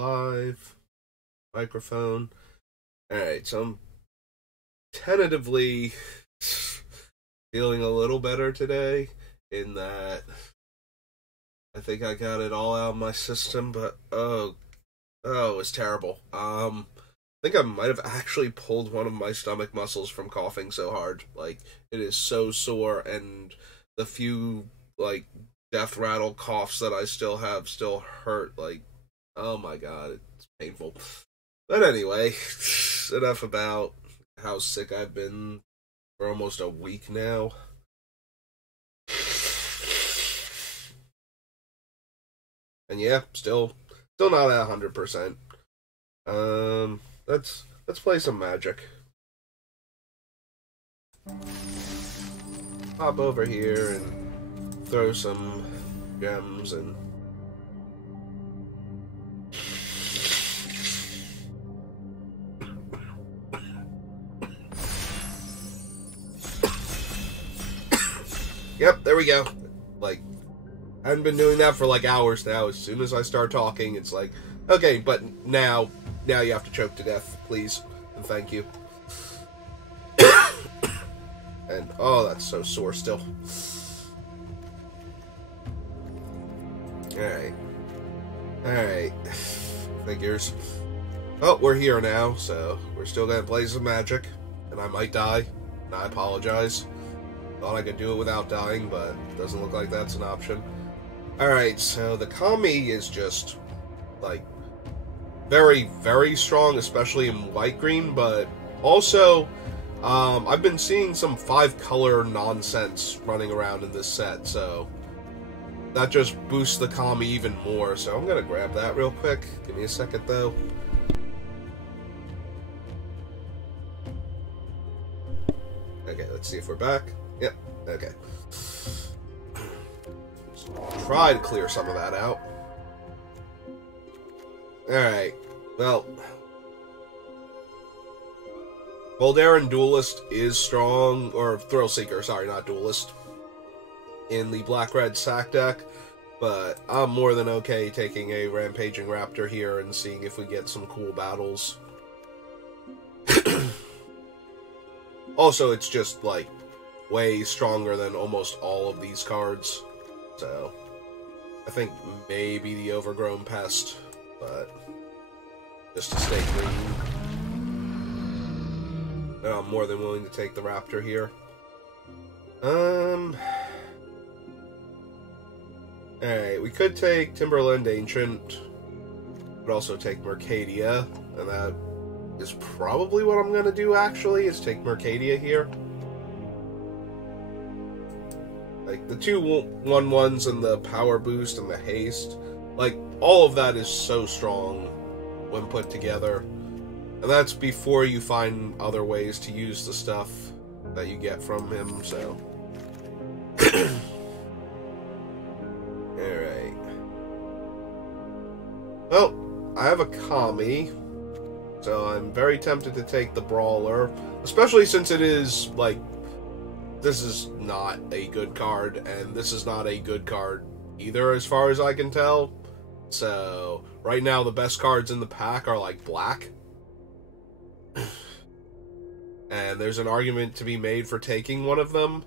live microphone. Alright, so I'm tentatively feeling a little better today in that I think I got it all out of my system, but it was terrible. I think I might have actually pulled one of my stomach muscles from coughing so hard. Like, it is so sore, and the few, like, death rattle coughs that I still have still hurt. Like, oh my god, it's painful. But anyway, enough about how sick I've been for almost a week now. And yeah, still not at 100%. Let's play some Magic. Hop over here and throw some gems and yep, there we go. Like, I haven't been doing that for like hours now. As soon as I start talking, it's like, okay, but now you have to choke to death, please, and thank you. And, oh, that's so sore still. Alright. Figures. Oh, we're here now, so we're still gonna play some Magic, and I might die, and I apologize. Thought I could do it without dying, but doesn't look like that's an option. Alright, so the Kami is just, like, very, very strong, especially in white-green, but also, I've been seeing some 5-color nonsense running around in this set, so that just boosts the Kami even more, so I'm gonna grab that real quick. Give me a second, though. Okay, let's see if we're back. Yep, okay. Try to clear some of that out. Alright, well, Voldaren Duelist is strong, or Thrillseeker, sorry, not Duelist, in the Black-Red Sack deck, but I'm more than okay taking a Rampaging Raptor here and seeing if we get some cool battles. Also, it's just, like, way stronger than almost all of these cards, so I think maybe the Overgrown Pest, but just to stay green. I'm more than willing to take the Raptor here. Alright, we could take Timberland Ancient, but also take Mercadia, and that is probably what I'm gonna do, actually, is take Mercadia here. Like, the two 1/1s and the power boost and the haste, like, all of that is so strong when put together. And that's before you find other ways to use the stuff that you get from him, so. Alright. Well, I have a Kami, so I'm very tempted to take the Brawler, especially since it is, like, this is not a good card, and this is not a good card either, as far as I can tell. So, right now, the best cards in the pack are, like, black. And there's an argument to be made for taking one of them.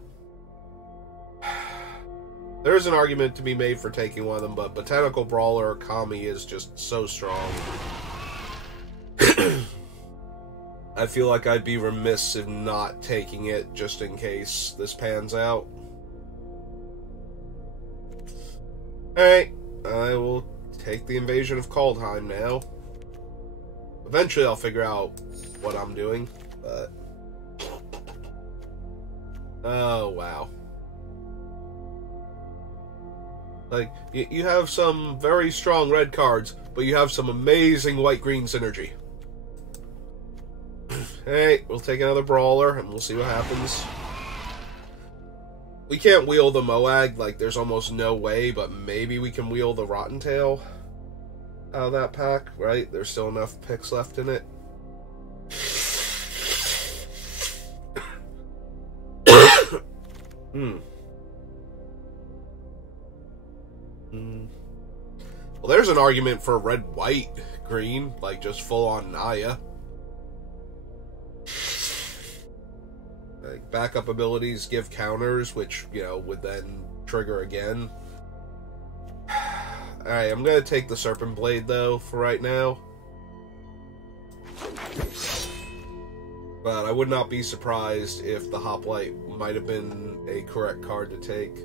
There's an argument to be made for taking one of them, but Botanical Brawler Kami is just so strong. I feel like I'd be remiss in not taking it just in case this pans out. Alright, I will take the Invasion of Kaldheim now. Eventually I'll figure out what I'm doing, but... oh, wow. Like, you have some very strong red cards, but you have some amazing white-green synergy. Hey, we'll take another Brawler, and we'll see what happens. We can't wheel the Moag, like, there's almost no way, but maybe we can wheel the Rotten Tail out of that pack, right? There's still enough picks left in it. Well, there's an argument for red-white green, like just full on Naya. Like backup abilities give counters, which, you know, would then trigger again. Alright, I'm gonna take the Serpent Blade though for right now. But I would not be surprised if the Hoplite might have been a correct card to take.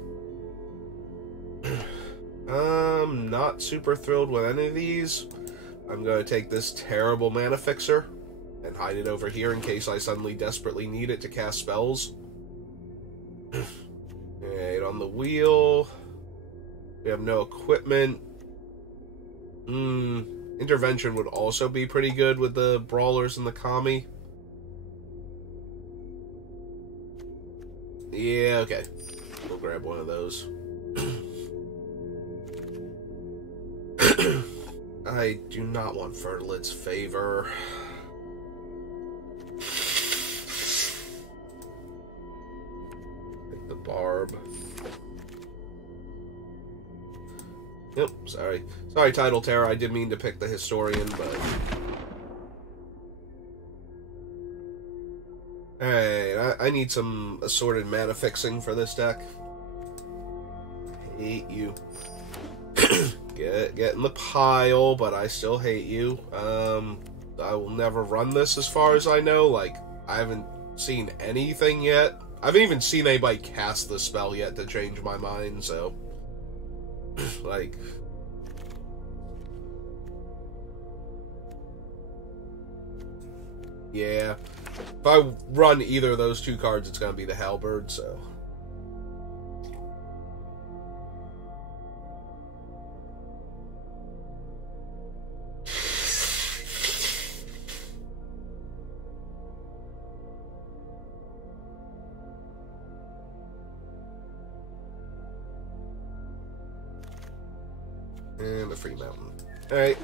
I'm not super thrilled with any of these. I'm going to take this terrible Mana Fixer and hide it over here in case I suddenly desperately need it to cast spells. Alright, on the wheel, we have no equipment. Intervention would also be pretty good with the Brawlers and the Kami. Yeah, okay. We'll grab one of those. I do not want Fertilit's Favor. Take the Barb. Nope, sorry. Sorry, Tidal Terror, I did mean to pick the Historian, but... Alright, I need some assorted mana fixing for this deck. Hate you. Get in the pile, but I still hate you. I will never run this as far as I know. Like, I haven't seen anything yet. I haven't even seen anybody cast the spell yet to change my mind, so... like... yeah. If I run either of those two cards, it's going to be the Halberd, so... and the Free Mountain. Alright.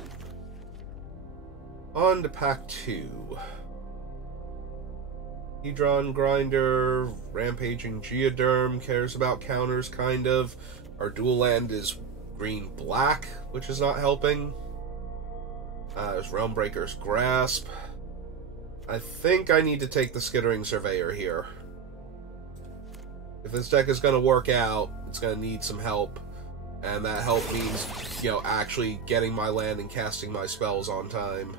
On to pack 2. Hedron Grinder, Rampaging Geoderm, cares about counters, kind of. Our dual land is green-black, which is not helping. There's Realmbreaker's Grasp. I think I need to take the Skittering Surveyor here. If this deck is going to work out, it's going to need some help. And that help means, you know, actually getting my land and casting my spells on time.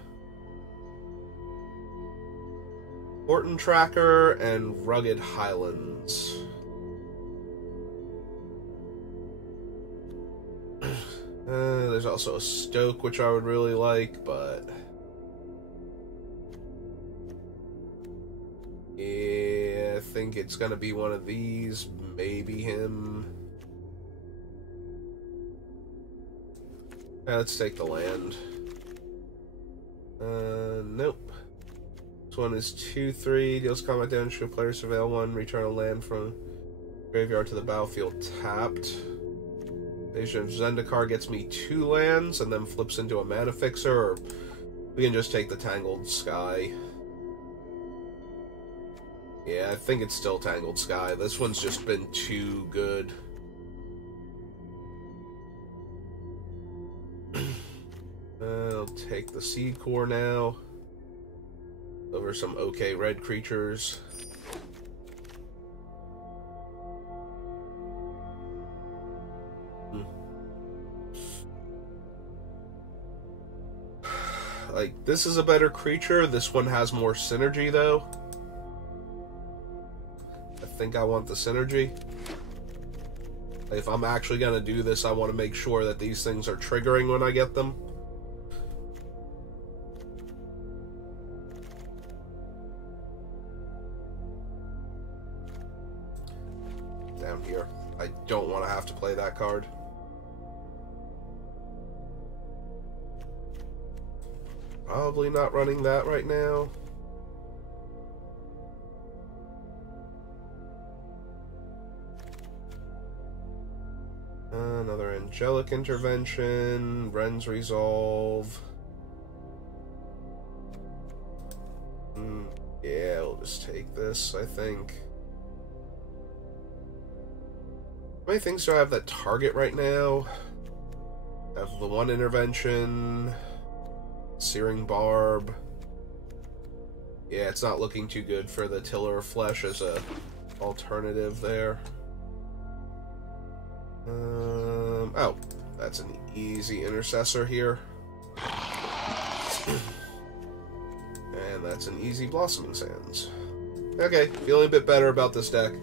Horton Tracker and Rugged Highlands. There's also a Stoke, which I would really like, but... yeah, I think it's gonna be one of these, maybe him. Let's take the land. Nope. This one is 2/3, deals combat damage to a player, surveil 1, return a land from graveyard to the battlefield tapped. Nation of Zendikar gets me 2 lands and then flips into a Mana Fixer, or we can just take the Tangled Sky. Yeah, I think it's still Tangled Sky. This one's just been too good. I'll take the Seed Core now. Over some okay red creatures. Like, this is a better creature. This one has more synergy, though. I think I want the synergy. If I'm actually going to do this, I want to make sure that these things are triggering when I get them. Down here. I don't want to have to play that card. Probably not running that right now. Another Angelic Intervention, Ren's Resolve. Yeah, we'll just take this, I think. How many things do I have that target right now? I have the 1 intervention. Searing Barb. Yeah, it's not looking too good for the Tiller of Flesh as a alternative there. Oh, that's an easy intercessor here. And that's an easy Blossoming Sands. Okay, feeling a bit better about this deck.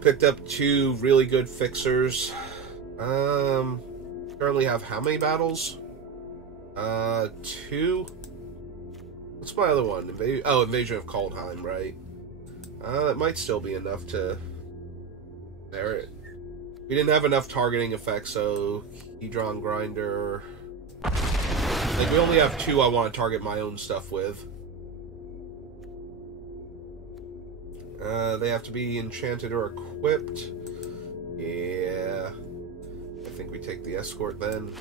Picked up 2 really good fixers. Currently have how many battles? 2? What's my other one? Invasion of Kaldheim, right? That might still be enough to... There it. We didn't have enough targeting effects, so Hedron Grinder... Like, we only have 2 I want to target my own stuff with. They have to be enchanted or equipped. Yeah. I think we take the escort then.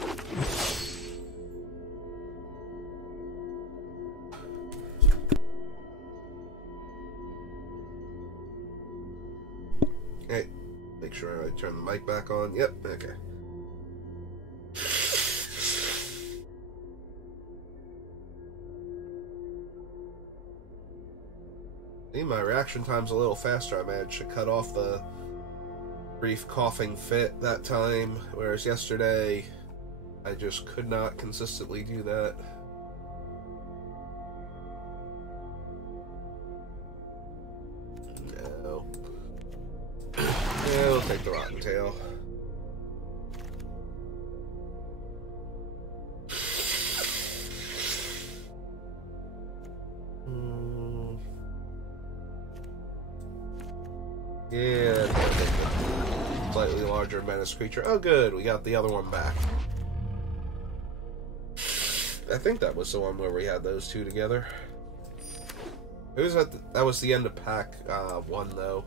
Okay. Make sure I turn the mic back on. Yep, okay. See, my reaction time's a little faster. I managed to cut off the brief coughing fit that time, whereas yesterday I just could not consistently do that. No. Yeah, we'll take the Rotten Tail. Yeah, that's a slightly larger menace creature. Oh, good, we got the other one back. I think that was the one where we had those 2 together. It was that was the end of pack 1, though.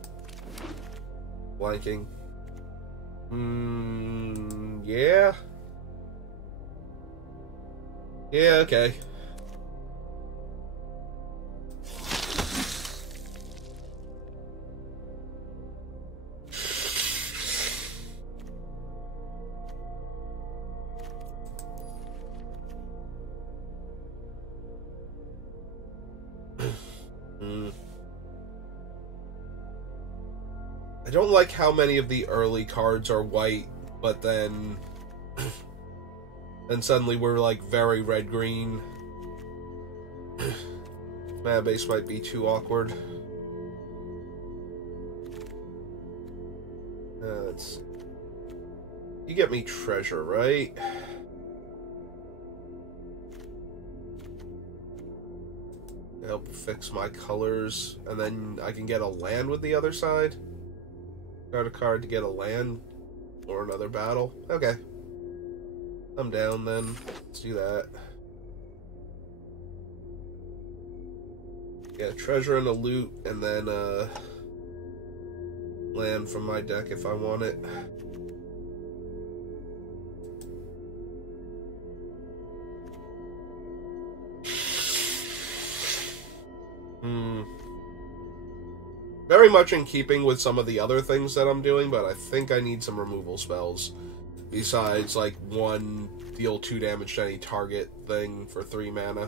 Blanking. Yeah. Yeah, okay. I don't like how many of the early cards are white, but then suddenly we're like very red-green. Mana base might be too awkward. You get me treasure, right? Help fix my colors, and then I can get a land with the other side. Got a card to get a land or another battle. Okay. I'm down then. Let's do that. Get a treasure and a loot, and then land from my deck if I want it. Very much in keeping with some of the other things that I'm doing, but I think I need some removal spells. Besides, like, 1 deal 2 damage to any target thing for 3 mana.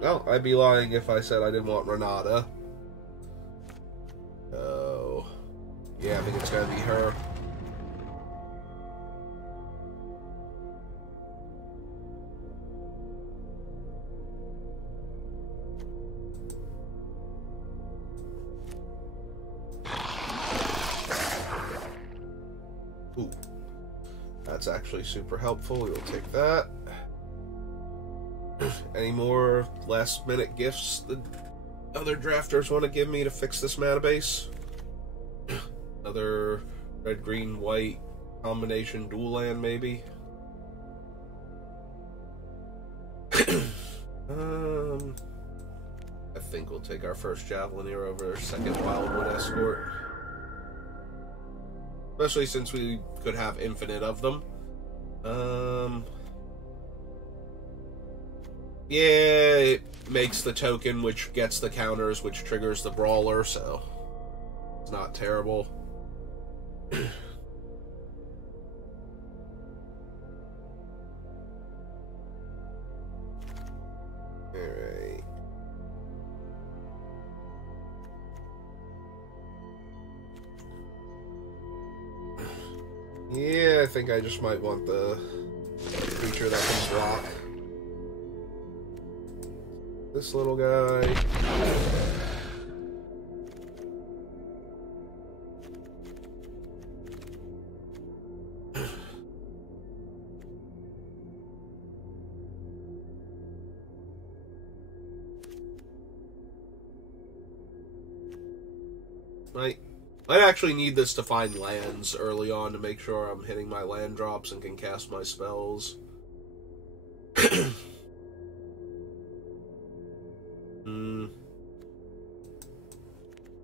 Well, I'd be lying if I said I didn't want Renata. Oh. Yeah, I think it's gonna be her. Ooh. That's actually super helpful. We will take that. Any more last minute gifts the other drafters want to give me to fix this mana base? Another red, green, white combination dual land, maybe? I think we'll take our first Javelineer over our second Wildwood Escort. Especially since we could have infinite of them. Yeah, it makes the token, which gets the counters, which triggers the Brawler, so it's not terrible. Alright. Yeah, I think I just might want the creature that can block. This little guy. I'd actually need this to find lands early on to make sure I'm hitting my land drops and can cast my spells.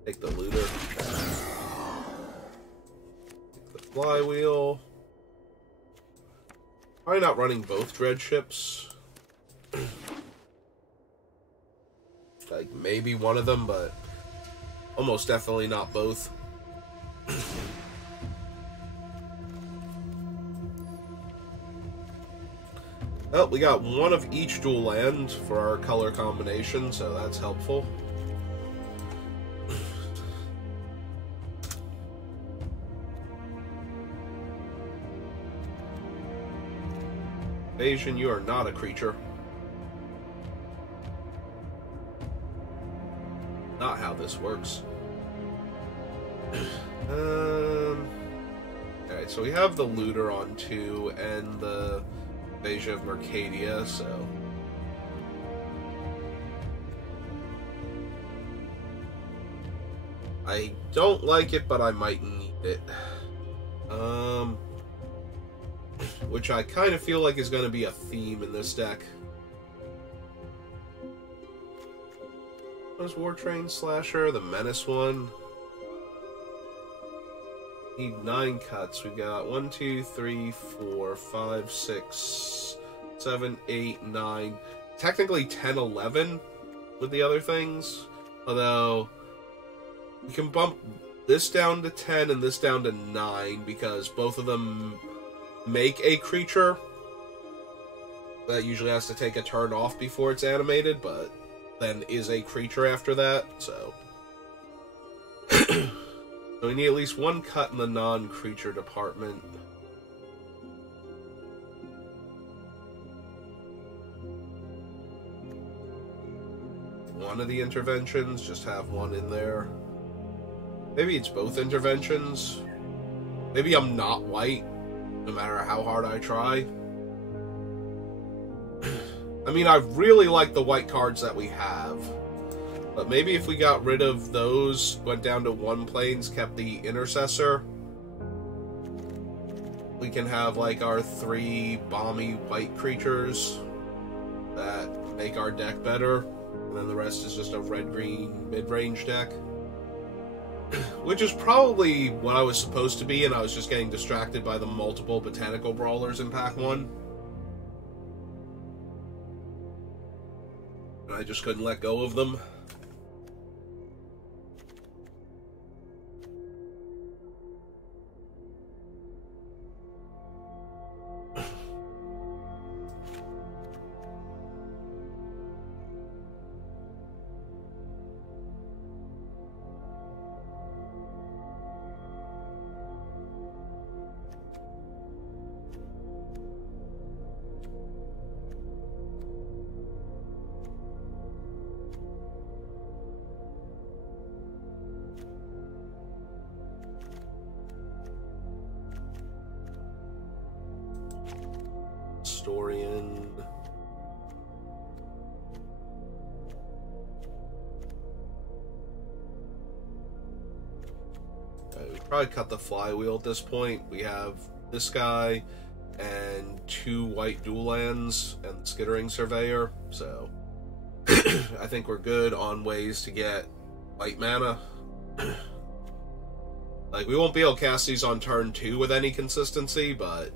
Take the looter. Take the flywheel. Probably not running both dread ships. Like, maybe one of them, but almost definitely not both. Well, we got one of each dual land for our color combination, so that's helpful. Invasion, you are not a creature. Not how this works. Alright, so we have the looter on 2 and the Invasion of Mercadia, so I don't like it, but I might need it. Which I kind of feel like is going to be a theme in this deck. What is War Train Slasher? The Menace one. Need 9 cuts. We got 1, 2, 3, 4, 5, 6, 7, 8, 9. Technically 10, 11 with the other things. Although we can bump this down to 10 and this down to 9 because both of them make a creature. That usually has to take a turn off before it's animated, but then is a creature after that, so. So we need at least 1 cut in the non-creature department. One of the interventions, just have 1 in there. Maybe it's both interventions. Maybe I'm not white, no matter how hard I try. I mean, I really like the white cards that we have. But maybe if we got rid of those, went down to 1 planes, kept the Intercessor, we can have like our 3 bomby white creatures that make our deck better. And then the rest is just a red-green mid-range deck. Which is probably what I was supposed to be, and I was just getting distracted by the multiple Botanical Brawlers in Pack 1. And I just couldn't let go of them. Historian. We probably cut the flywheel at this point. We have this guy and 2 white dual lands and Skittering Surveyor, so I think we're good on ways to get white mana. Like, we won't be able to cast these on turn 2 with any consistency, but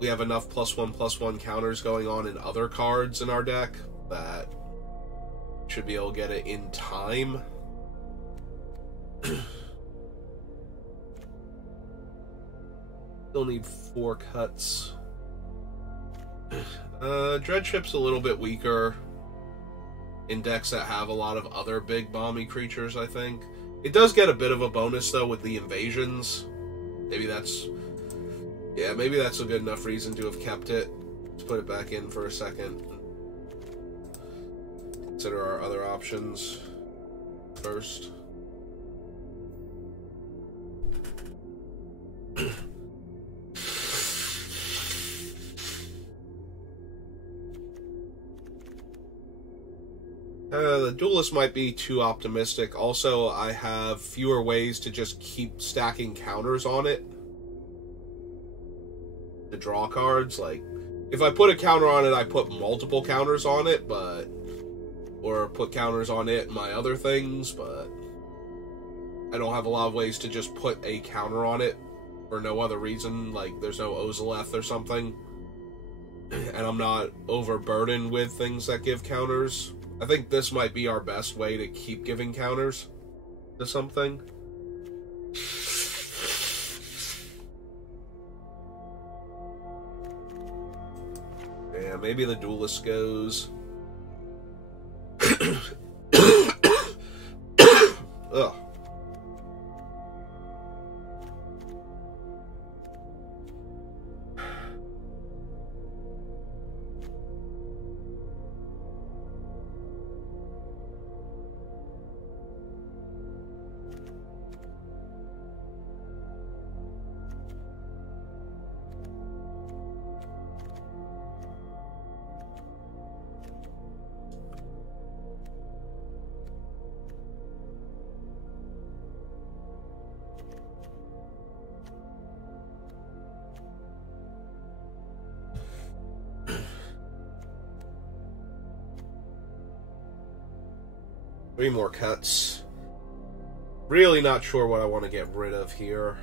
we have enough +1/+1 counters going on in other cards in our deck that should be able to get it in time. Still need 4 cuts. Dreadship's a little bit weaker in decks that have a lot of other big bomby creatures, I think. It does get a bit of a bonus, though, with the invasions. Maybe that's... Yeah, maybe that's a good enough reason to have kept it. Let's put it back in for a second. Consider our other options first. The Duelist might be too optimistic. Also, I have fewer ways to just keep stacking counters on it. To draw cards. Like, if I put a counter on it, I put multiple counters on it, but... Or put counters on it and my other things, but... I don't have a lot of ways to just put a counter on it for no other reason. Like, there's no Ozoleth or something. And I'm not overburdened with things that give counters. I think this might be our best way to keep giving counters to something. Yeah, maybe the Duelist goes. Ugh. Three more cuts. Really not sure what I want to get rid of here.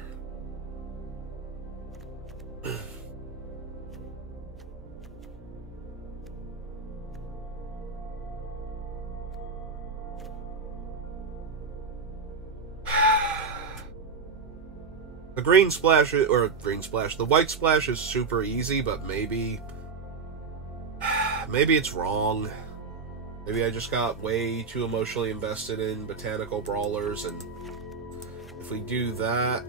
The green splash, the white splash is super easy, but maybe it's wrong. Maybe I just got way too emotionally invested in Botanical Brawlers, and if we do that,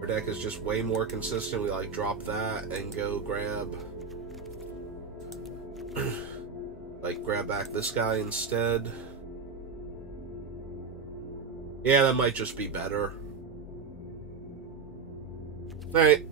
our deck is just way more consistent. We like drop that and go grab, grab back this guy instead. Yeah, that might just be better. Alright.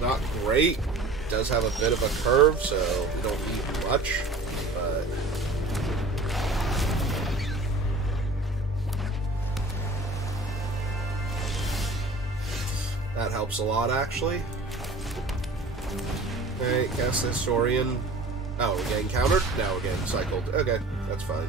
Not great. It does have a bit of a curve, so we don't need much, but that helps a lot, actually. Okay, cast the Historian. Oh, we're getting countered? Now we're getting cycled. Okay, that's fine.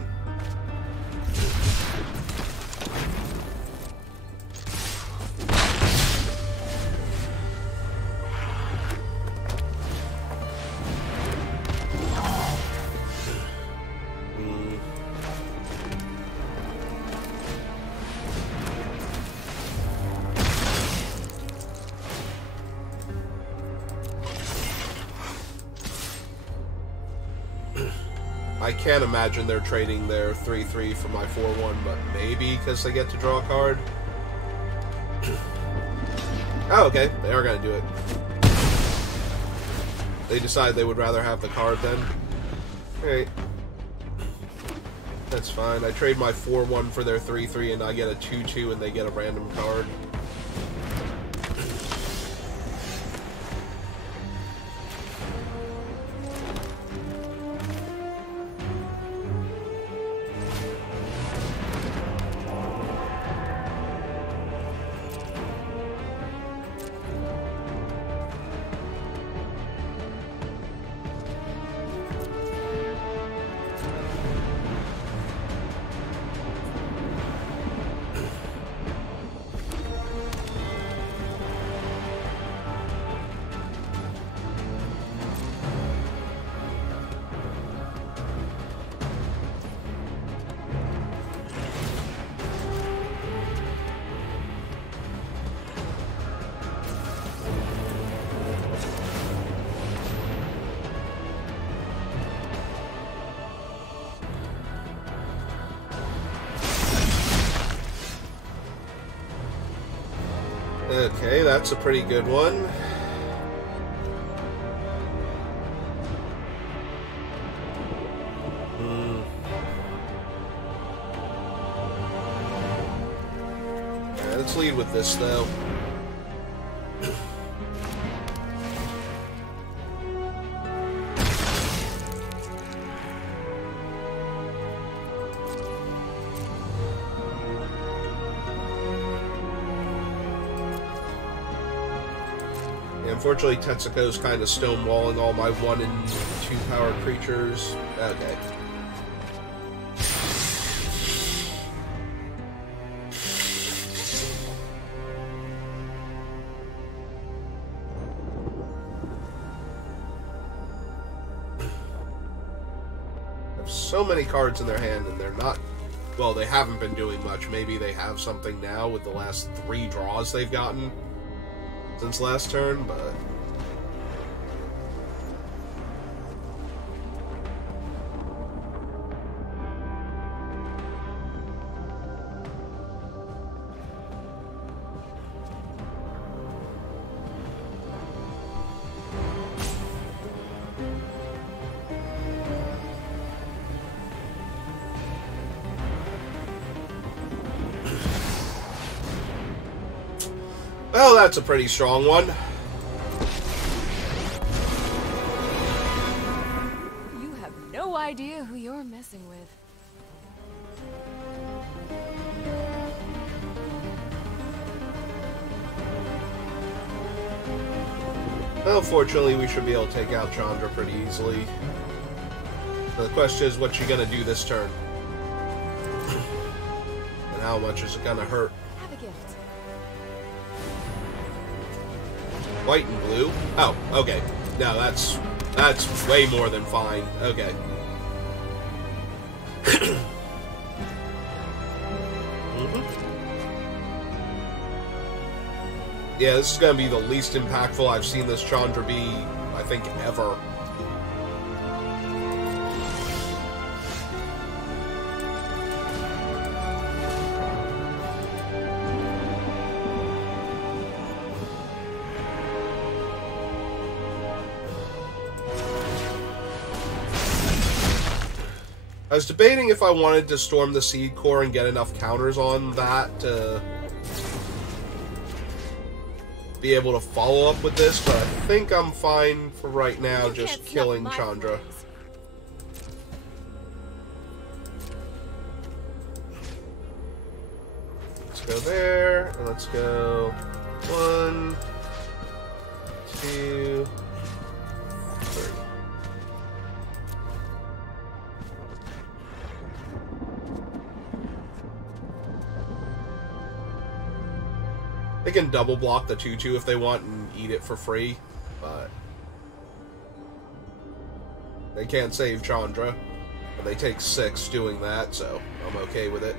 I can't imagine they're trading their 3/3 for my 4/1, but maybe because they get to draw a card. Oh, okay. They are going to do it. They decide they would rather have the card then. Alright. That's fine. I trade my 4/1 for their 3/3 and I get a 2/2 and they get a random card. that's a pretty good one. Yeah, let's lead with this, though. Unfortunately, Tetsuko's kind of stonewalling all my 1 and 2 power creatures. Okay. They have so many cards in their hand, and they're not... Well, they haven't been doing much. Maybe they have something now with the last 3 draws they've gotten since last turn, but... Well, that's a pretty strong one. You have no idea who you're messing with. Well, fortunately, we should be able to take out Chandra pretty easily. So the question is, what's she gonna do this turn? And how much is it gonna hurt? Have a gift. White and blue? Oh, okay. No, that's way more than fine. Okay. Yeah, this is going to be the least impactful I've seen this Chandra be, I think, ever. I was debating if I wanted to storm the Seed Core and get enough counters on that to be able to follow up with this, but I think I'm fine for right now just killing Chandra. Let's go there, and let's go 1, 2, 3. They can double block the 2/2 if they want and eat it for free, but they can't save Chandra. But they take 6 doing that, so I'm okay with it.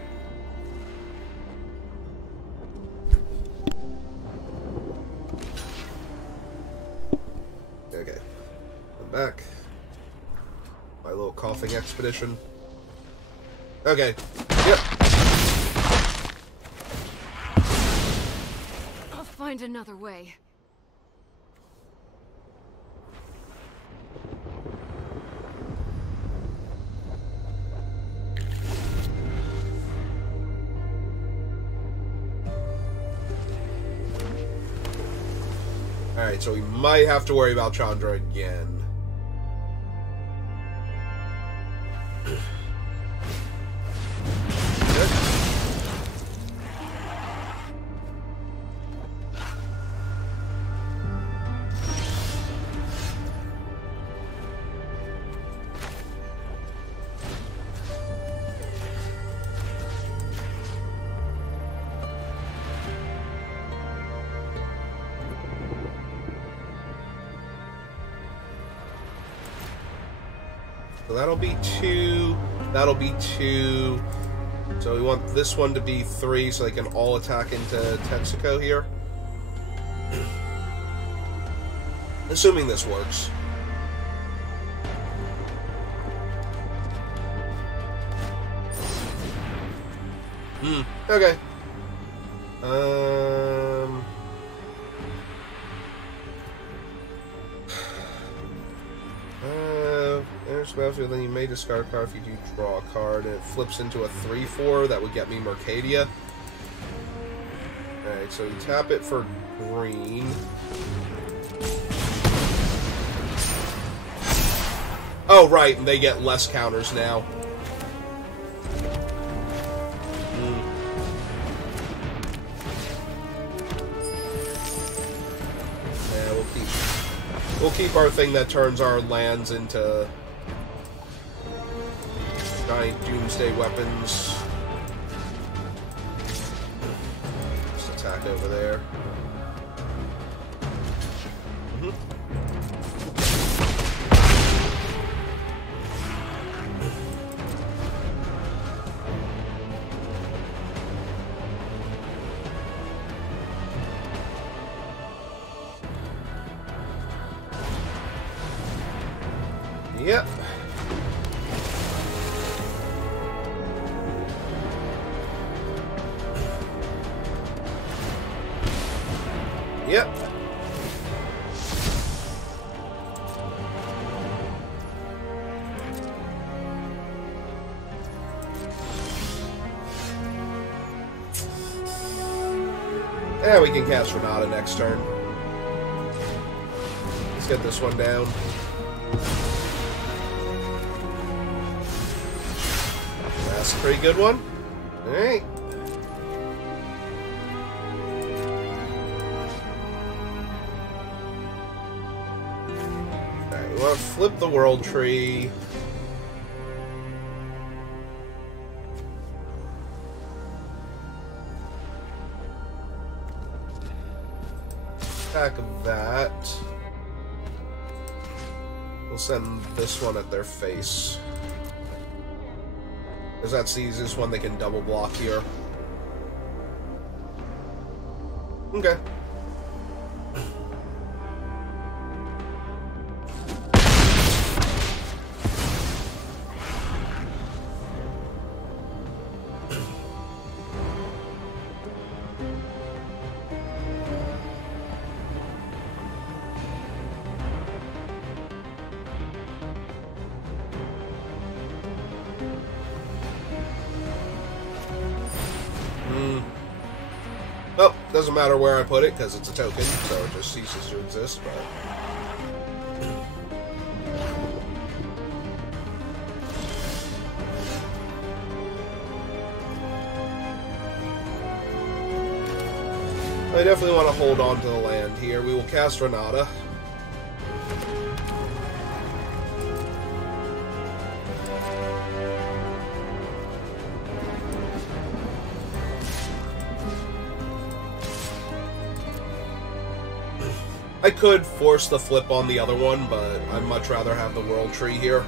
Okay. I'm back. My little coughing expedition. Okay. Yep. Find another way. Alright, so we might have to worry about Chandra again. So that'll be 2. That'll be 2. So we want this one to be 3 so they can all attack into Tetsuko here. Assuming this works. There's battlefield, then you may discard a card if you do draw a card, and it flips into a 3/4. That would get me Mercadia. Alright, so you tap it for green. Oh, right, and they get less counters now. Yeah, we'll keep our thing that turns our lands into giant doomsday weapons. Just attack over there. Yep. Yep. Yeah, we can cast Renata next turn. Let's get this one down. That's a pretty good one. Alright. Alright, we want to flip the World Tree. Attack of that. We'll send this one at their face. Because that's the easiest one they can double block here. Okay. Oh, doesn't matter where I put it because it's a token, so it just ceases to exist, but... I definitely want to hold on to the land here. We will cast Renata. I could force the flip on the other one, but I'd much rather have the World Tree here.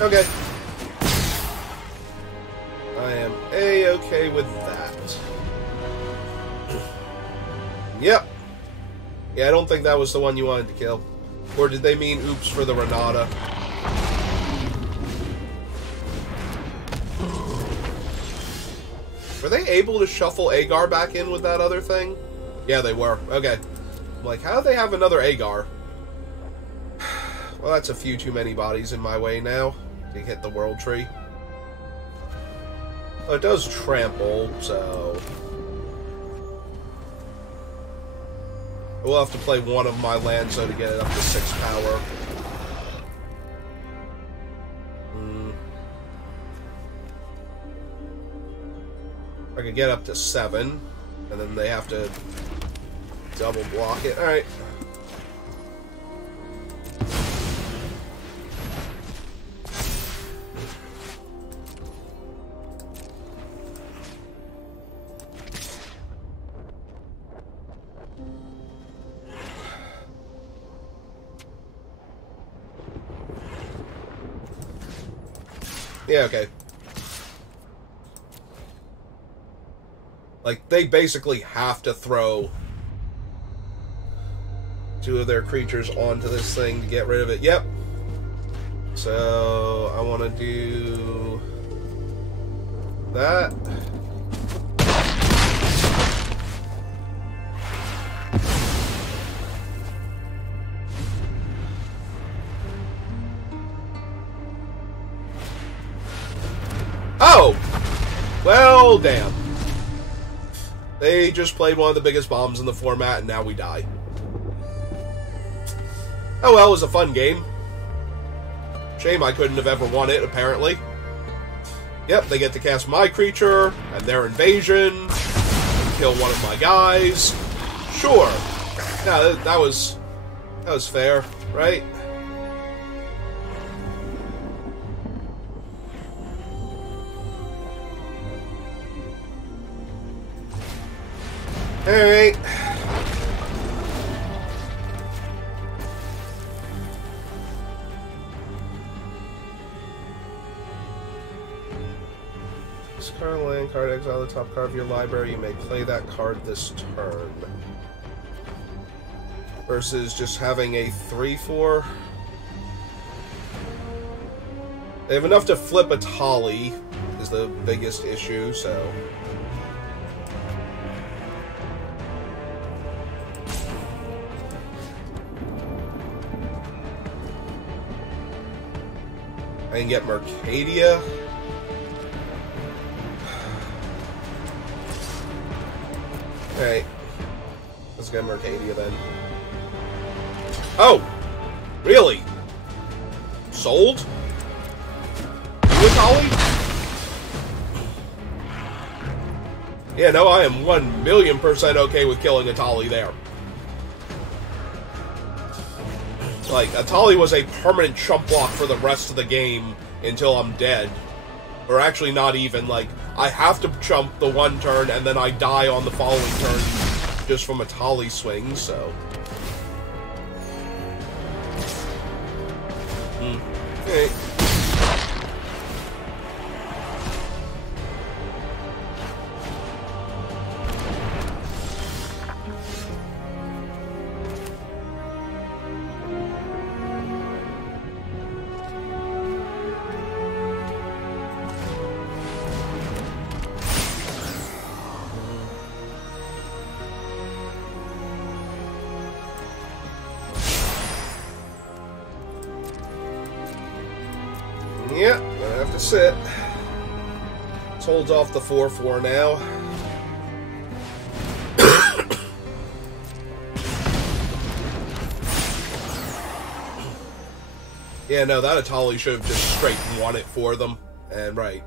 Okay. I am A-okay with that. Yep. Yeah, I don't think that was the one you wanted to kill. Or did they mean oops for the Renata? Were they able to shuffle Agar back in with that other thing? Yeah, they were. Okay. I'm like, how do they have another Agar? Well, that's a few too many bodies in my way now to hit the World Tree. Oh, it does trample, so... We'll have to play one of my lands, so to get it up to 6 power. I could get up to 7, and then they have to double block it. Alright. Yeah, okay. Like, they basically have to throw 2 of their creatures onto this thing to get rid of it. Yep. So I want to do that. Oh! Well, damn. They just played one of the biggest bombs in the format, and now we die. Oh well, it was a fun game. Shame I couldn't have ever won it, apparently. Yep, they get to cast my creature, and their invasion, and kill one of my guys. Sure. Yeah, that was fair, right? Alright. Discard a land card, exile the top card of your library. You may play that card this turn. Versus just having a 3/4. They have enough to flip a Tali, is the biggest issue, so. I can get Mercadia. Alright. Let's get Mercadia then. Oh! Really? Sold? With Ollie? Yeah, no, I am 1,000,000% okay with killing Atali there. Like, Atali was a permanent chump block for the rest of the game until I'm dead. Or actually not even, like, I have to chump the one turn and then I die on the following turn just from Atali swings, so. Okay. Yep, gonna have to sit. This holds off the 4/4 now. Yeah, no, that Atali should have just straight won it for them. And right.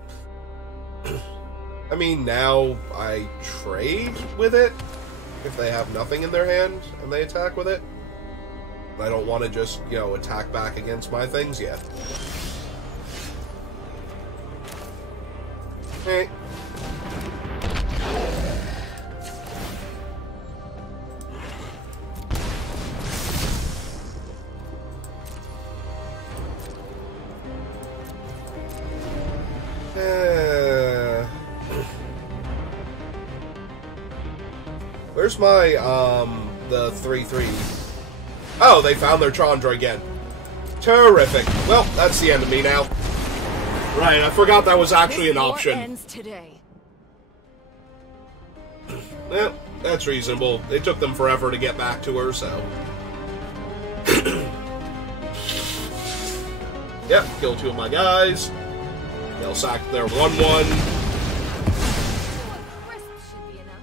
I mean, now I trade with it if they have nothing in their hand and they attack with it. I don't want to just, you know, attack back against my things yet. Hey. Where's my, the 3/3? Oh, they found their Chandra again. Terrific. Well, that's the end of me now. Right, I forgot that was actually an option. Ends today. Yeah, that's reasonable. It took them forever to get back to her, so. Yep, kill 2 of my guys. They'll sack their 1/1. Crisp should be enough.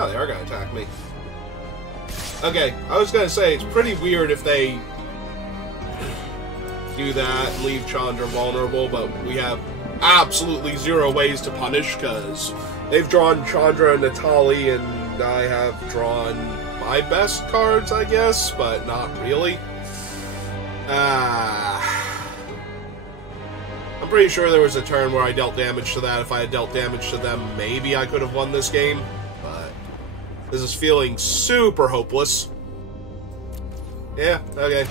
Oh, they are going to attack me. Okay, I was going to say, it's pretty weird if they do that and leave Chandra vulnerable, but we have absolutely 0 ways to punish, because they've drawn Chandra and Natali, and I have drawn my best cards, I guess, but not really. I'm pretty sure there was a turn where I dealt damage to that. If I had dealt damage to them, maybe I could have won this game. This is feeling super hopeless. Yeah, okay.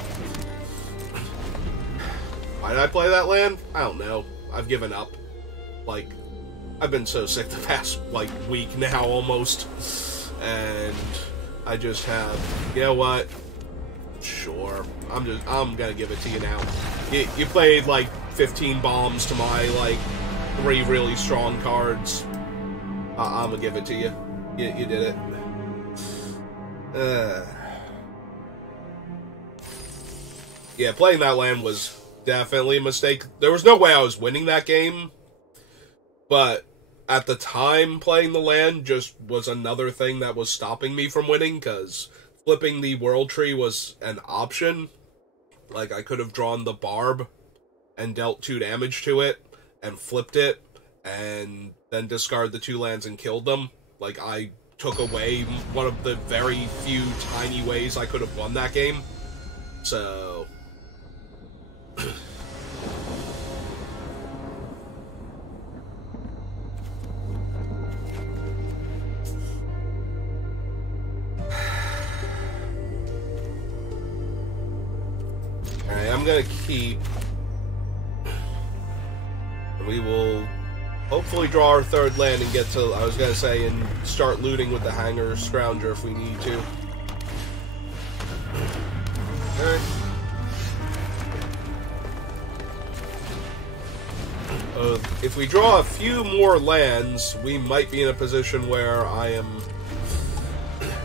Why did I play that land? I don't know. I've given up. Like, I've been so sick the past, like, week now, almost. And I just have, you know what? Sure. I'm gonna give it to you now. You played, like, 15 bombs to my, like, 3 really strong cards. I'm gonna give it to you. You did it. Yeah, playing that land was definitely a mistake. There was no way I was winning that game, but at the time, playing the land just was another thing that was stopping me from winning, because flipping the World Tree was an option. Like, I could have drawn the Barb and dealt 2 damage to it, and flipped it, and then discard the 2 lands and killed them. Like, I took away one of the very few tiny ways I could have won that game. So... Alright, I'm gonna keep. We will hopefully draw our 3rd land and get to, I was gonna say, and start looting with the Hanger Scrounger if we need to. Alright. If we draw a few more lands, we might be in a position where I am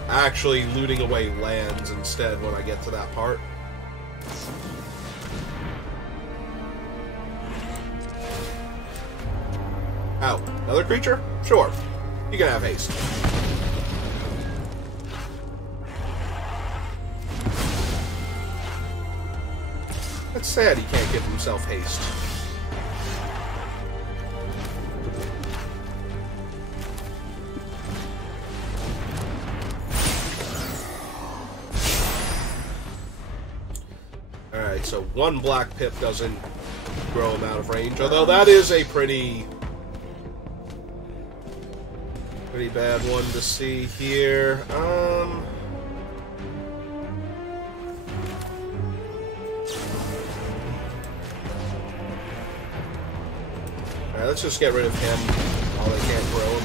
actually looting away lands instead when I get to that part. Oh, another creature? Sure. You can have haste. That's sad he can't give himself haste. Alright, so 1 black pip doesn't grow him out of range, although that is a pretty bad one to see here. Alright, let's just get rid of him while they can't grow him.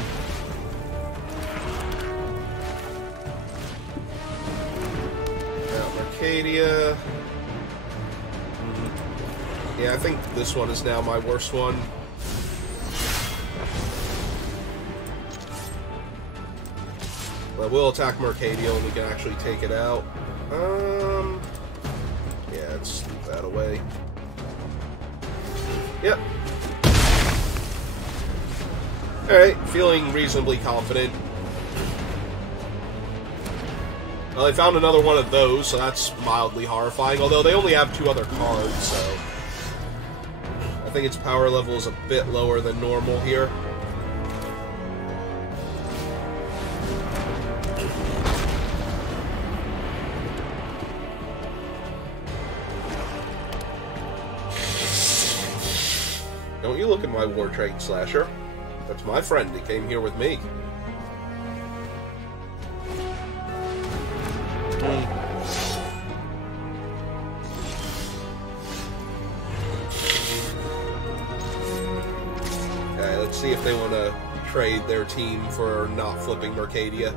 Now, Mercadia. Yeah, I think this one is now my worst one. But we'll attack Mercadia and we can actually take it out. Yeah, let's leave that away. Yep. Alright, feeling reasonably confident. Well, they found another one of those, so that's mildly horrifying, although they only have 2 other cards, so... I think its power level is a bit lower than normal here. Don't you look at my War Train Slasher. That's my friend. He came here with me. Okay, let's see if they want to trade their team for not flipping Mercadia.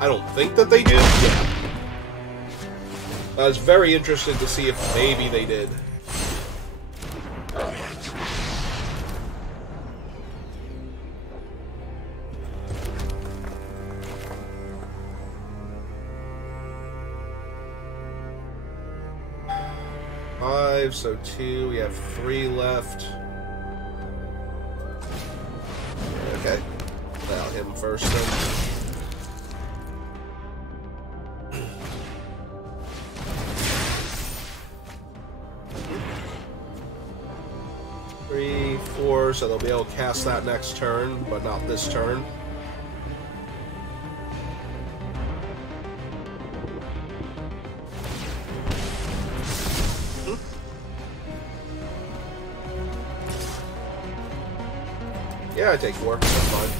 I don't think that they did. Yeah. I was very interested to see if maybe they did. Five, so 2. We have 3 left. Okay. Without him first then. 3, 4, so they'll be able to cast that next turn, but not this turn. Yeah, I take 4. That's fine.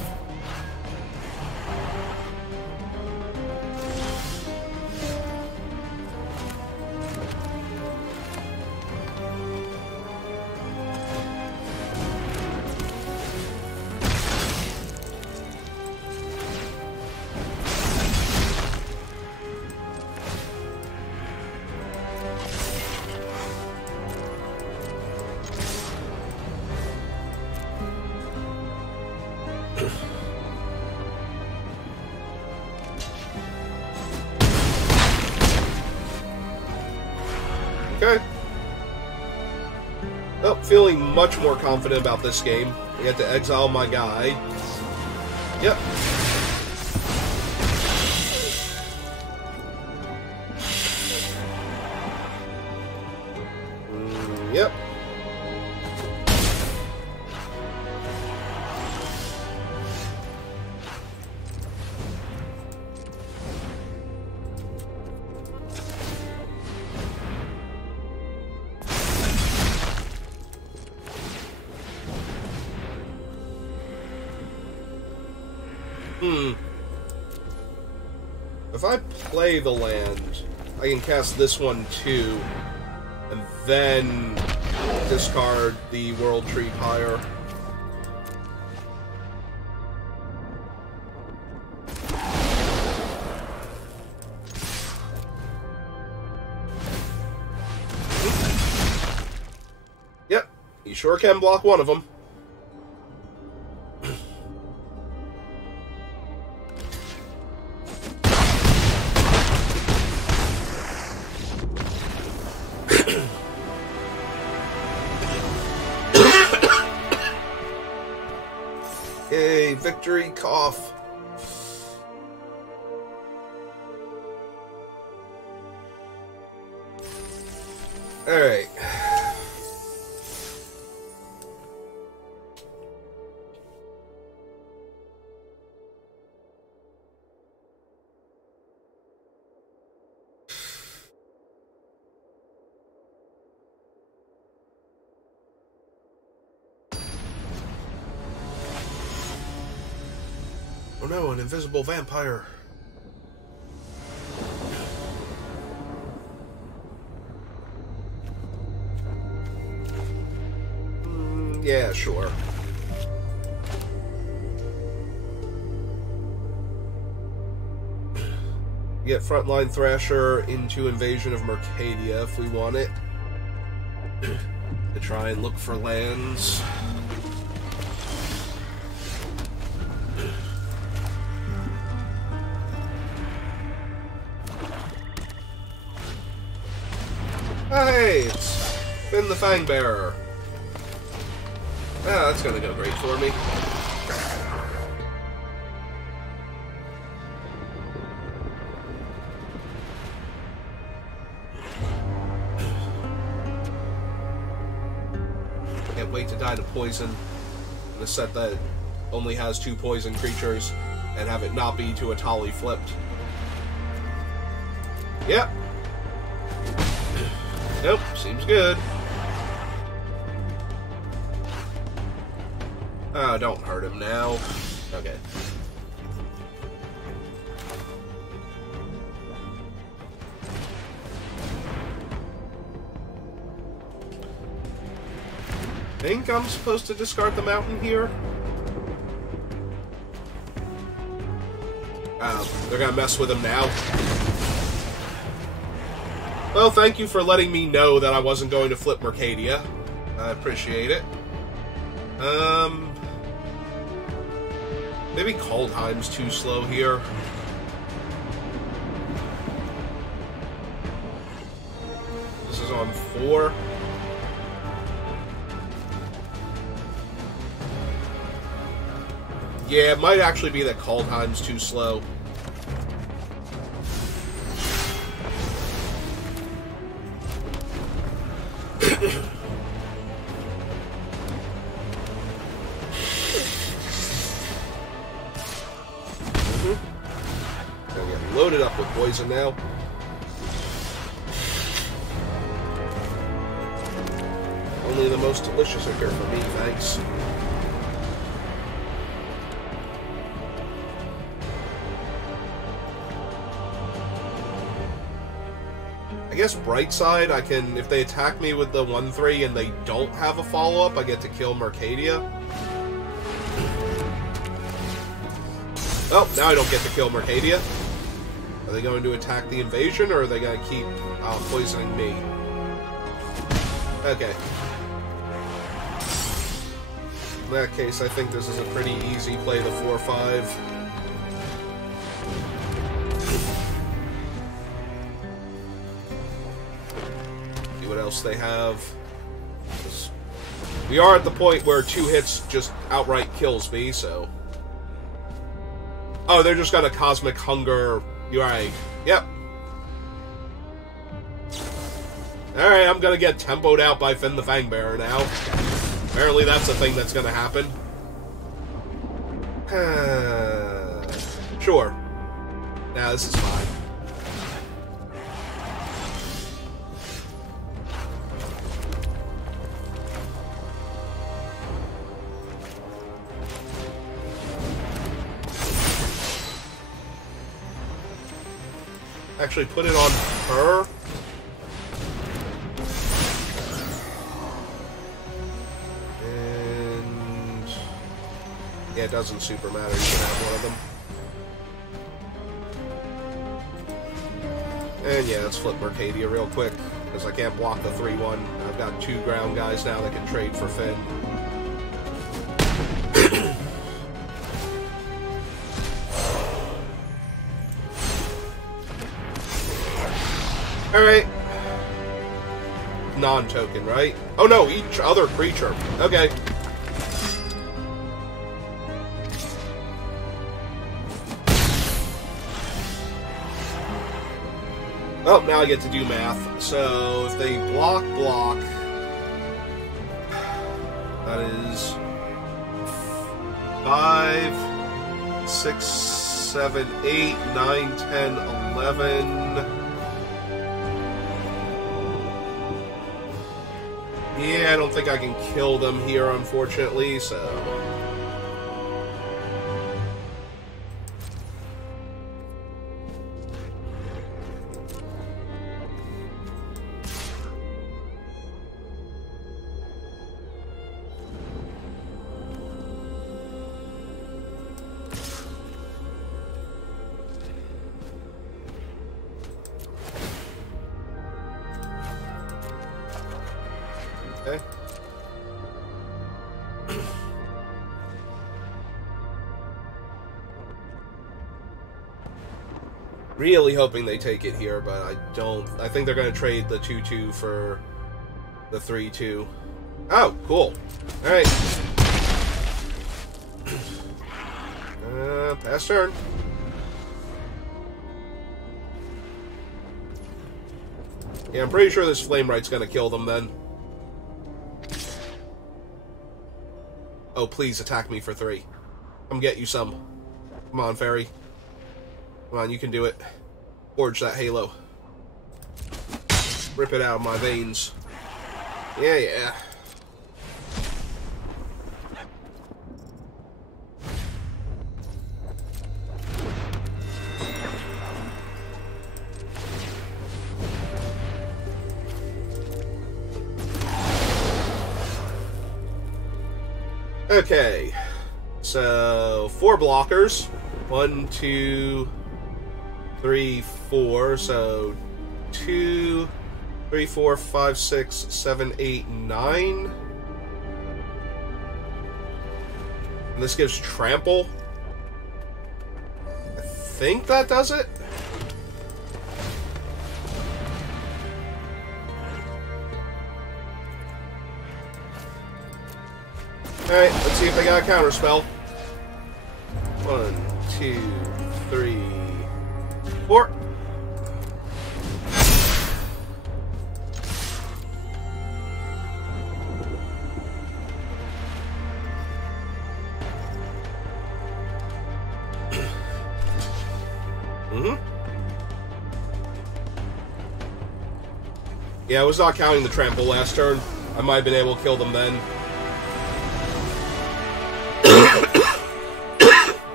Okay. Well, feeling much more confident about this game. I get to exile my guy. Yep. Yep. If I play the land, I can cast this one too, and then discard the World Tree Pyre. Yep, you sure can block one of them. Yay, victory cough. Alright. Oh no, an invisible vampire. Yeah, sure. Get Frontline Thrasher into Invasion of Mercadia if we want it. To try and look for lands. Hey, it's Finn the Fangbearer. Ah, that's gonna go great for me. Can't wait to die to poison in a set that only has 2 poison creatures and have it not be to a Tali flipped. Yep. Nope, seems good. Oh, don't hurt him now. Okay. Think I'm supposed to discard the mountain here? Oh, they're gonna mess with him now. Well, thank you for letting me know that I wasn't going to flip Mercadia. I appreciate it. Maybe Kaldheim's too slow here. This is on 4. Yeah, it might actually be that Kaldheim's too slow. Gonna get loaded up with poison now. Only the most delicious are here for me, thanks. I guess bright side, I can, if they attack me with the 1/3 and they don't have a follow-up, I get to kill Mercadia. Oh, now I don't get to kill Mercadia. Are they going to attack the invasion, or are they going to keep poisoning me? Okay. In that case, I think this is a pretty easy play to 4/5. what else they have. We are at the point where 2 hits just outright kills me, so... Oh, they're just got a Cosmic Hunger. You're right. Yep. Alright, I'm gonna get tempoed out by Finn the Fangbearer now. Apparently that's a thing that's gonna happen. Sure. Nah, this is fine. Actually, put it on her. And... yeah, it doesn't super matter. You can have one of them. And yeah, let's flip Mercadia real quick, because I can't block the 3-1. I've got 2 ground guys now that can trade for Finn. Alright. Non-token, right? Oh no, each other creature. Okay. Oh, now I get to do math. So, if they block, that is 5, 6, 7, 8, 9, 10, 11... yeah, I don't think I can kill them here, unfortunately, so... okay. Really hoping they take it here, but I don't. I think they're going to trade the 2-2 for the 3-2. Oh, cool. Alright. Pass turn. Yeah, I'm pretty sure this Flame Right's going to kill them then. Oh, please attack me for 3. Come get you some. Come on, Fairy. Come on, you can do it. Forge that halo. Rip it out of my veins. Yeah, yeah. Okay, so 4 blockers. 1, 2, 3, 4. So 2, 3, 4, 5, 6, 7, 8, 9. And this gives trample. I think that does it. Alright, let's see if they got a counter spell. 1, 2, 3, 4. Yeah, I was not counting the trample last turn. I might have been able to kill them then.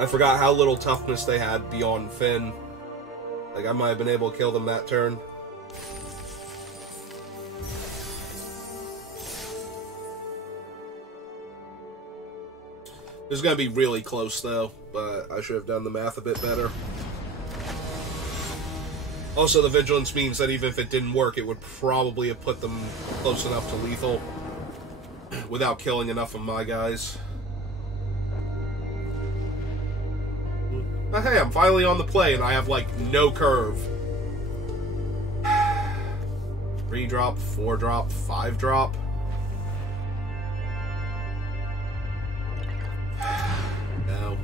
I forgot how little toughness they had beyond Finn. Like, I might have been able to kill them that turn. This is going to be really close, though, but I should have done the math a bit better. Also, the Vigilance means that even if it didn't work, it would probably have put them close enough to lethal without killing enough of my guys. But hey, I'm finally on the play, and I have, like, no curve. 3 drop, 4 drop, 5 drop. No.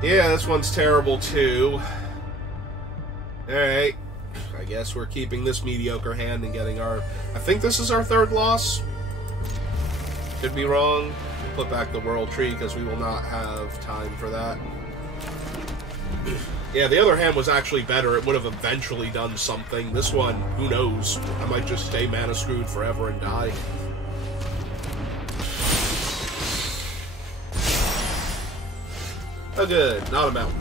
Yeah, this one's terrible too. Alright. I guess we're keeping this mediocre hand and getting our... I think this is our 3rd loss. Could be wrong. Put back the World Tree because we will not have time for that. Yeah, the other hand was actually better. It would have eventually done something. This one, who knows? I might just stay mana screwed forever and die. Oh good, not a mountain.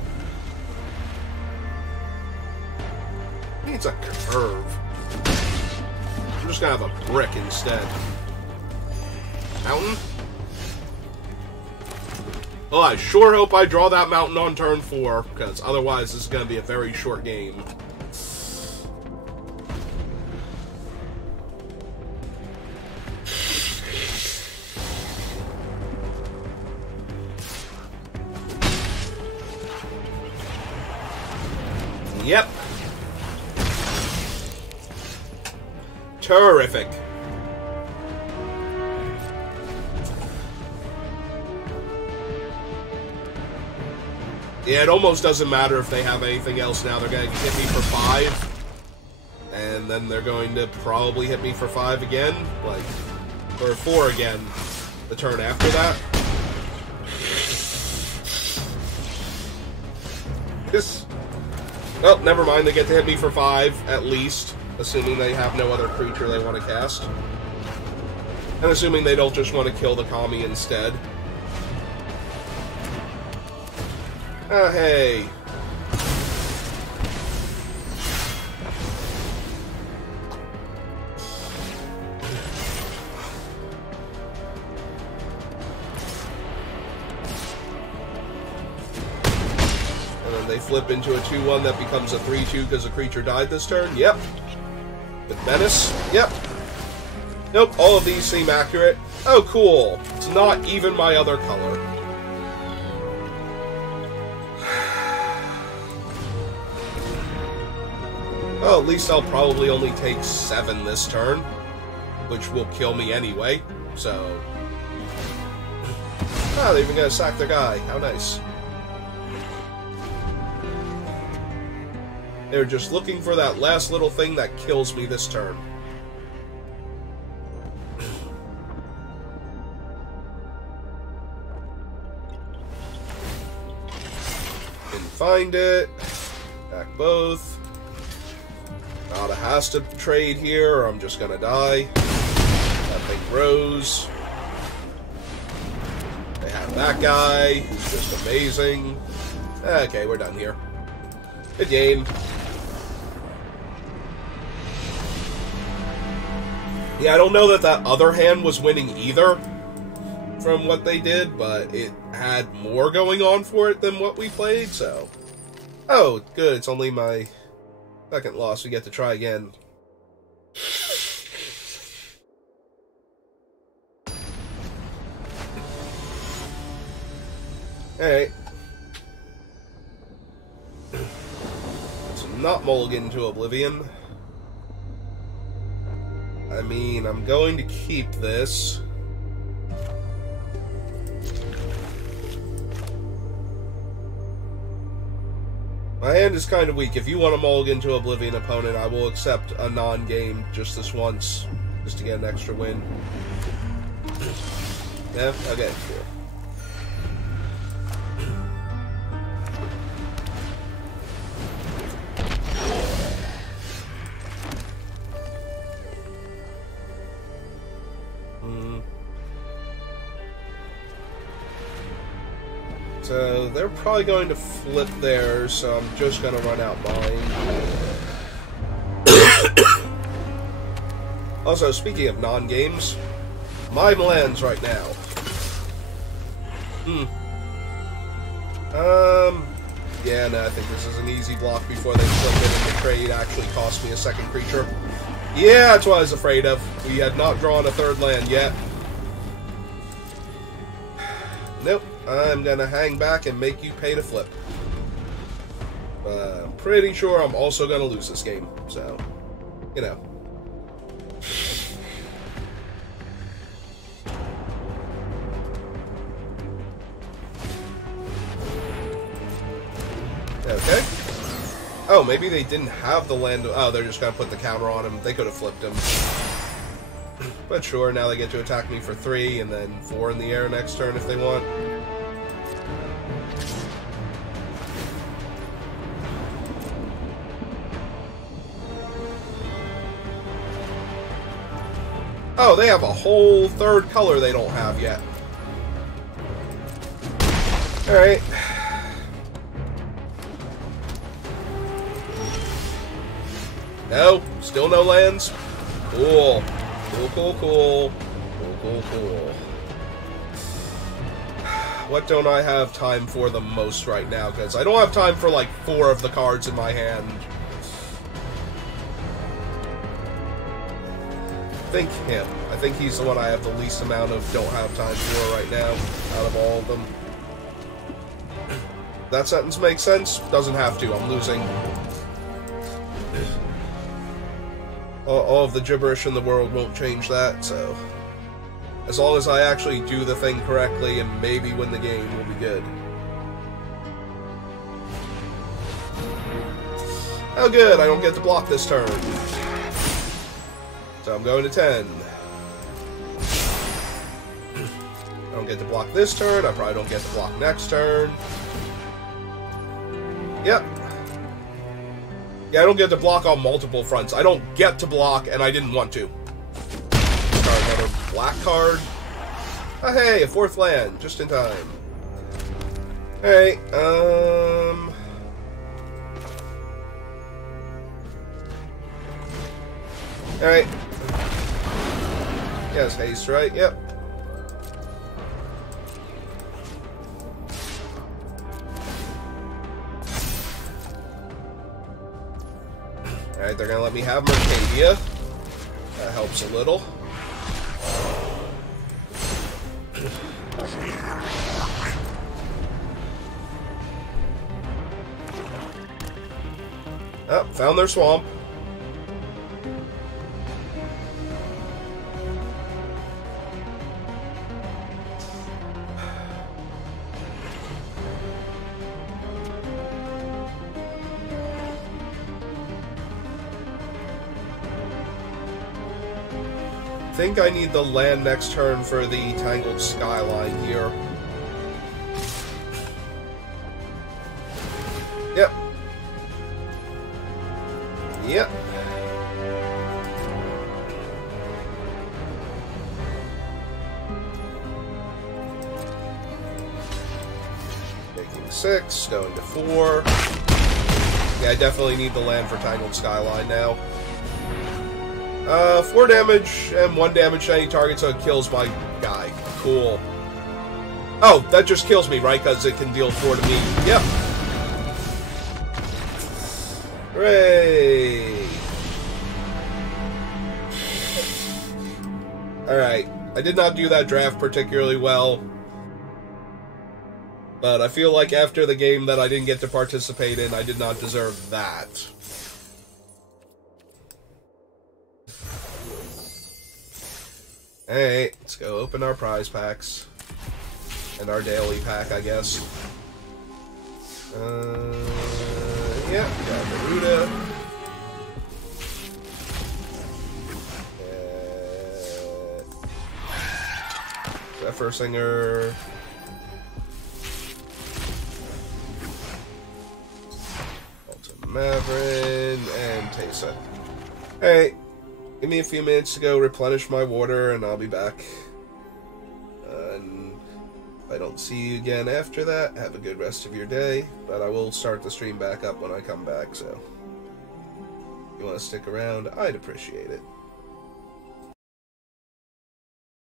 I think it's a curve. I'm just gonna have a brick instead. Mountain? Well, I sure hope I draw that mountain on turn 4, because otherwise this is going to be a very short game. Yep. Terrific. Yeah, it almost doesn't matter if they have anything else now. They're going to hit me for 5. And then they're going to probably hit me for 5 again. Like, or 4 again. The turn after that. This... Oh, never mind. They get to hit me for 5, at least. Assuming they have no other creature they want to cast. And assuming they don't just want to kill the Kami instead. Oh, hey. And then they flip into a 2-1 that becomes a 3-2 because a creature died this turn. Yep. With Menace. Yep. Nope, all of these seem accurate. Oh, cool. It's not even my other color. Well, at least I'll probably only take 7 this turn, which will kill me anyway, so... Ah, they're even gonna sack their guy. How nice. They're just looking for that last little thing that kills me this turn. Didn't find it. Back both. Nada has to trade here, or I'm just gonna die. That thing grows. They have that guy, who's just amazing. Okay, we're done here. Good game. Yeah, I don't know that that other hand was winning either, from what they did, but it had more going on for it than what we played, so... Oh, good, it's only my... 2nd loss, we get to try again. Alright. Let's not mulligan to Oblivion. I mean, I'm going to keep this. My hand is kind of weak. If you want to mulligan to Oblivion opponent, I will accept a non-game just this once, just to get an extra win. Yeah? Okay, sure. So they're probably going to flip theirs, so I'm just going to run out mine. Also, speaking of non-games, mine lands right now. Yeah, no, I think this is an easy block before they flip it and the trade actually cost me a 2nd creature. Yeah, that's what I was afraid of. We had not drawn a 3rd land yet. Nope. I'm gonna hang back and make you pay to flip. I'm pretty sure I'm also going to lose this game, so, you know. Okay. Oh, maybe they didn't have the land. Oh, they're just going to put the counter on him. They could have flipped him. But sure, now they get to attack me for 3 and then 4 in the air next turn if they want. Oh, they have a whole third color they don't have yet. Alright. No, still no lands. Cool. Cool, cool, cool. Cool, cool, cool. What don't I have time for the most right now? Because I don't have time for like 4 of the cards in my hand. I think he's the one I have the least amount of don't have time for right now, out of all of them. That sentence makes sense? Doesn't have to, I'm losing. All of the gibberish in the world won't change that, so... As long as I actually do the thing correctly and maybe win the game, we'll be good. Oh good, I don't get to block this turn. So I'm going to 10. I don't get to block this turn. I probably don't get to block next turn. Yep. Yeah, I don't get to block on multiple fronts. I don't get to block, and I didn't want to. Another black card. Oh, hey, a 4th land, just in time. Alright, Alright. Yes, haste, right? Yep. Alright, they're gonna let me have Mercadia. That helps a little. Oh, found their swamp. I think I need the land next turn for the Tangled Skyline here. Yep. Yep. Making 6, going to 4. Yeah, I definitely need the land for Tangled Skyline now. 4 damage and 1 damage to any target, so it kills my guy. Cool. Oh, that just kills me, right? Because it can deal 4 to me. Yep. Hooray! Alright. I did not do that draft particularly well. But I feel like after the game that I didn't get to participate in, I did not deserve that. Hey, let's go open our prize packs. And our daily pack, I guess. Yeah, got Naruto. Zephyr Singer. Maverin, and Teysa. Hey, give me a few minutes to go replenish my water, and I'll be back. And if I don't see you again after that, have a good rest of your day. But I will start the stream back up when I come back, so if you want to stick around, I'd appreciate it.